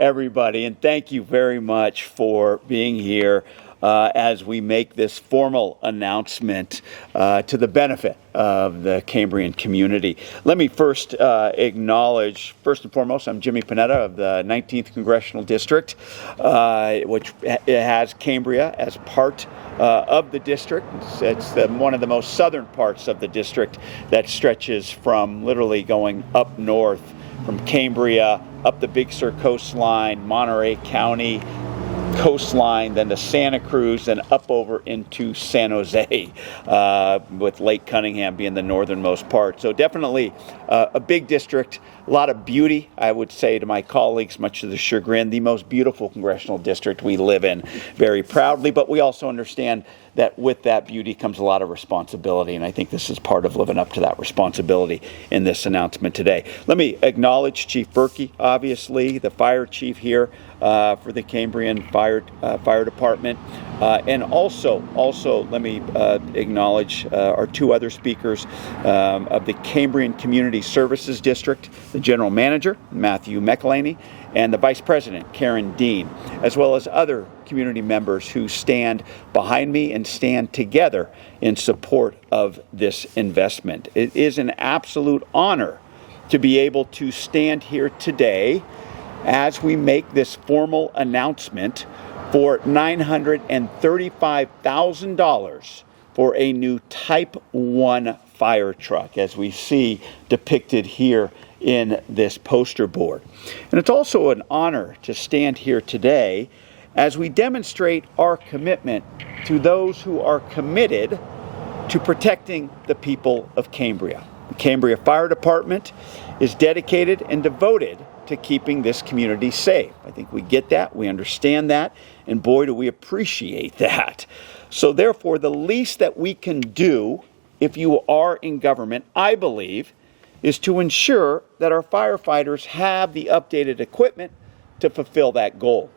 Everybody, and thank you very much for being here as we make this formal announcement to the benefit of the Cambrian community. Let me first acknowledge, first and foremost, I'm Jimmy Panetta of the 19th Congressional District, which has Cambria as part of the district. It's one of the most southern parts of the district that stretches from literally going up north from Cambria up the Big Sur coastline, Monterey County coastline, then to Santa Cruz, and up over into San Jose, with Lake Cunningham being the northernmost part. So definitely a big district, a lot of beauty, I would say to my colleagues, much to the chagrin, the most beautiful congressional district we live in very proudly, but we also understand that with that beauty comes a lot of responsibility, and I think this is part of living up to that responsibility in this announcement today. Let me acknowledge Chief Berkey, obviously, the fire chief here for the Cambrian Fire Department, and also let me acknowledge our two other speakers of the Cambrian Community Services District, the General Manager, Matthew McElhaney, and the Vice President, Karen Dean, as well as other community members who stand behind me and stand together in support of this investment. It is an absolute honor to be able to stand here today as we make this formal announcement for $935,000 for a new Type 1 fire truck, as we see depicted here in this poster board. And it's also an honor to stand here today as we demonstrate our commitment to those who are committed to protecting the people of Cambria. The Cambria Fire Department is dedicated and devoted to keeping this community safe. I think we get that, we understand that, and boy, do we appreciate that. So therefore, the least that we can do if you are in government, I believe, is to ensure that our firefighters have the updated equipment to fulfill that goal.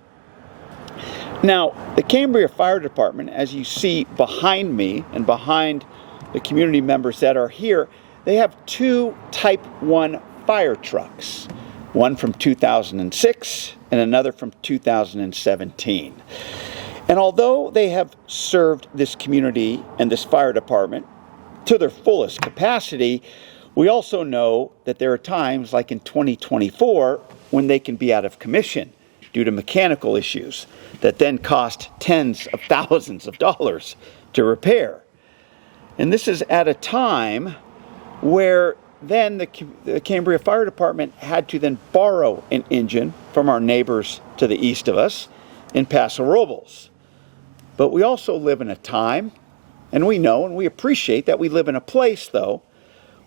Now, the Cambria Fire Department, as you see behind me and behind the community members that are here, they have two Type 1 fire trucks, one from 2006 and another from 2017. And although they have served this community and this fire department to their fullest capacity, we also know that there are times, like in 2024, when they can be out of commission due to mechanical issues that then cost tens of thousands of dollars to repair. And this is at a time where then the Cambria Fire Department had to then borrow an engine from our neighbors to the east of us in Paso Robles. But we also live in a time, and we know and we appreciate that we live in a place, though,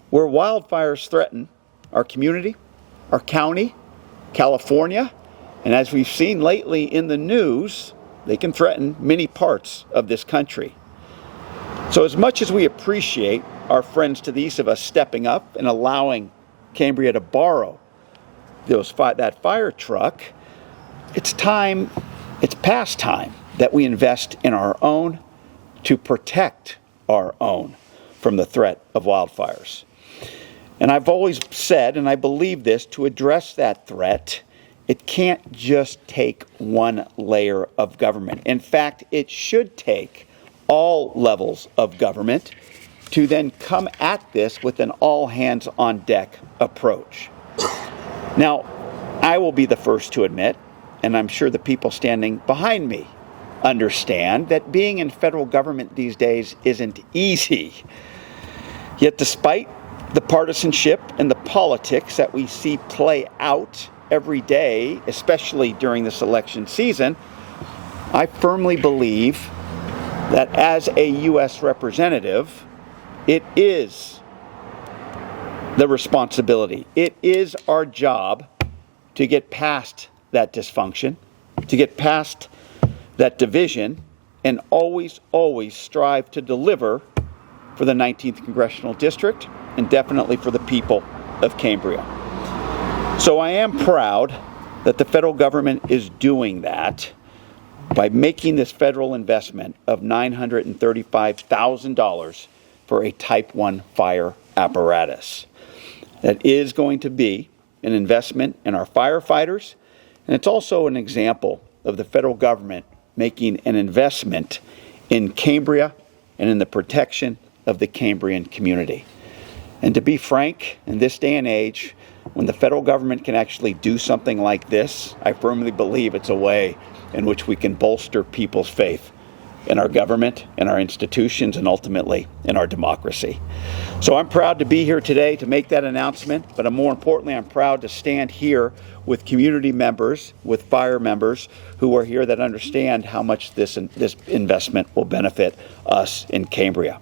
where wildfires threaten our community, our county, California, and as we've seen lately in the news, they can threaten many parts of this country. So as much as we appreciate our friends to the east of us stepping up and allowing Cambria to borrow that fire truck, it's past time that we invest in our own to protect our own from the threat of wildfires. And I've always said, and I believe this, to address that threat, it can't just take one layer of government. In fact, it should take all levels of government to then come at this with an all-hands-on-deck approach. Now, I will be the first to admit, and I'm sure the people standing behind me understand, that being in federal government these days isn't easy. Yet despite the partisanship and the politics that we see play out every day, especially during this election season, I firmly believe that as a U.S. representative, it is the responsibility, it is our job to get past that dysfunction, to get past that division, and always strive to deliver for the 19th Congressional District and definitely for the people of Cambria. So I am proud that the federal government is doing that by making this federal investment of $935,000 for a Type 1 fire apparatus. That is going to be an investment in our firefighters And it's also an example of the federal government making an investment in Cambria and in the protection of the Cambrian community. And to be frank, in this day and age, when the federal government can actually do something like this, I firmly believe it's a way in which we can bolster people's faith in our government, in our institutions, and ultimately in our democracy. So I'm proud to be here today to make that announcement, but more importantly, I'm proud to stand here with community members, with fire members who are here that understand how much this investment will benefit us in Cambria.